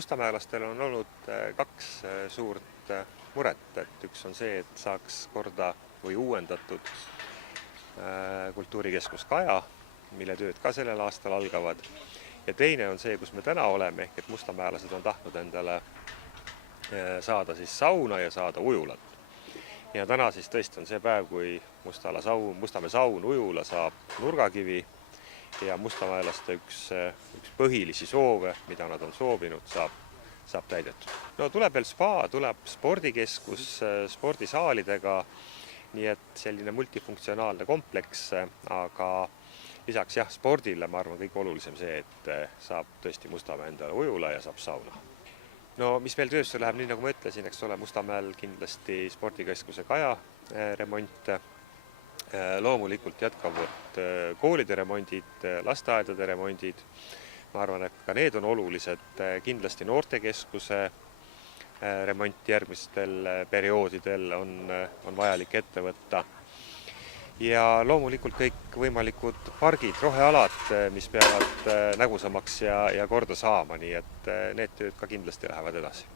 mustamäelastel on olnud kaks suurt muret, et üks on see, et saaks korda või uuendatud kultuurikeskus Kaja, mille tööd ka sellel aastal algavad. Ja teine on see, kus me täna oleme, ehk et mustamäelased on tahtnud endale saada siis sauna ja saada ujulat. Ja täna siis tõesti on see päev, kui Mustamäe saun ujula saab nurgakivi ja mustamäelaste üks põhilisi soove, mida nad on soovinud, saab täidetud. No tuleb veel spa, tuleb spordikeskus spordisaalidega, nii et selline multifunktsionaalne kompleks, aga lisaks spordile ma arvan kõige olulisem see, et saab tõesti Mustamäe endale ujula ja saab sauna. No mis veel töösse läheb, nii nagu ma ütlesin, eks ole, Mustamäel kindlasti spordikeskuse Kaja remont, loomulikult jätkavad koolide remondid, lasteaedade remondid. Ma arvan, et ka need on olulised, kindlasti noortekeskuse remont järgmistel perioodidel on vajalik ette võtta. Ja loomulikult kõik võimalikud pargid, rohealad, mis peavad nägusamaks ja korda saama, nii et need tööd ka kindlasti lähevad edasi.